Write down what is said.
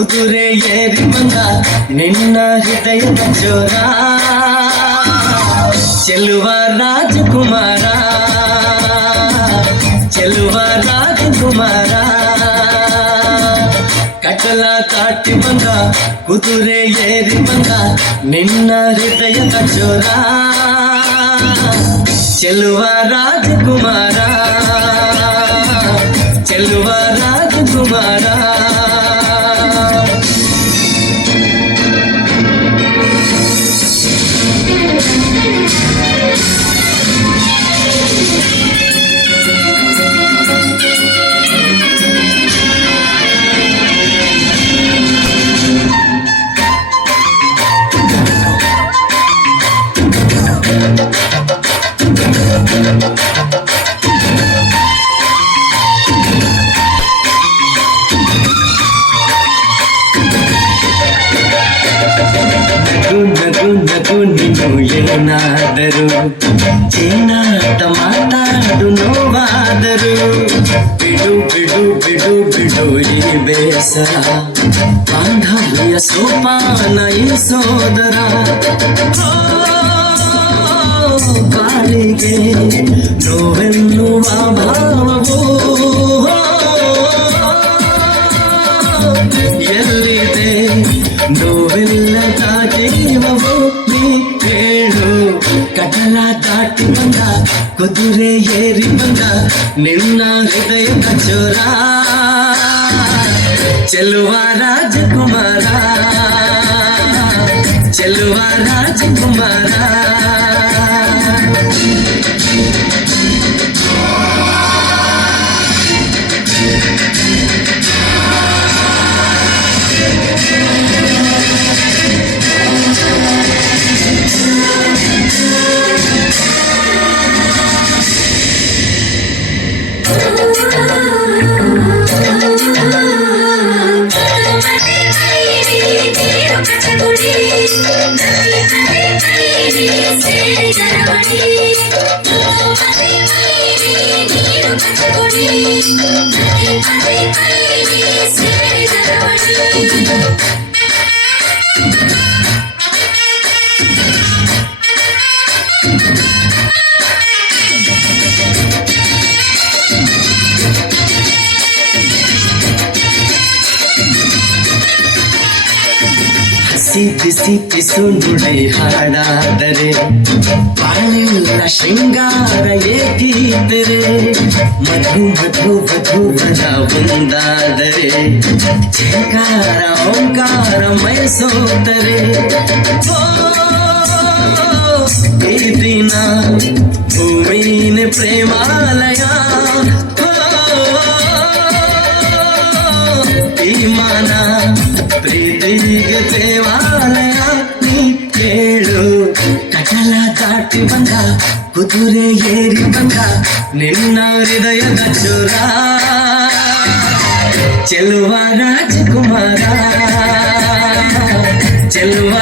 ಕುದುರೆ ಏರಿ ಬಂದ ನಿನ್ನ ಹೃದಯದ ಜೋರ ಚೆಲುವ ರಾಜಕುಮಾರ ಚೆಲುವ ರಾಜಕುಮಾರ ಕಟಲ ತಾಟಿ ಬಂದ ಕುದುರೆ ಏರಿ ಬಂದ ನಿನ್ನ ಹೃದಯದ ಜೋರ ಚೆಲುವ ರಾಜಕುಮಾರ ಚೆಲುವ ರಾಜಕುಮಾರ ನಗು ನೀನು ಏನಾದರೂ ಏನಾಟ ಮಾತಾಡು ನೋವಾದರೂ ಬಿಡು ಬಿಡು ಬಿಡು ಬಿಡು ಈ ಬೇಸರ ಬಾಂಧವ್ಯ ಸೋಪಾನ ಈ ಸೋದರ ಕಾಲಿಗೆ ನೋವೆನ್ನುವ ಭಾವವು ಎಲ್ಲಿದೆ ನೋವಿಲ್ಲದ ಜೀವವು ನೀ ಹೇಳು ಕಟಲ ದಾಟಿ ಬಂದ ಕುದುರೆ ಏರಿ ಬಂದ ನಿನ್ನ ಹೃದಯದ ಚೋರ ಚೆಲುವ ರಾಜಕುಮಾರ ಚೆಲುವ ರಾಜಕುಮಾರ ಸಿದ್ಧಿ ಸಿದ್ಧಿ ಸುಂದುಡೆ ಹಾಡಾದರೆ ಬಾಳೆಲ್ಲ ಶೃಂಗಾರ ಏಕೀತರೆ ಮಧು ಮಧು ಮಧುವರ ಒಂದಾದರೆ ಝಂಕಾರ ಓಂಕಾರ ಮೈಸೋತರೆ ಈ ದಿನ ಭೂಮಿನ ಪ್ರೇಮಾಲಯ ಈ ಮಾನ ಪ್ರೀತಿಗೆ ದೇವಾಲಯ ನೀ ಕೇಳು ಕಟಲ ದಾಟಿ ಬಂದ ಕುದುರೆ ಏರಿ ಬಂದ ನಿನ್ನ ಹೃದಯದ ಚೋರ ಚೆಲುವ ರಾಜಕುಮಾರ ಚೆಲುವ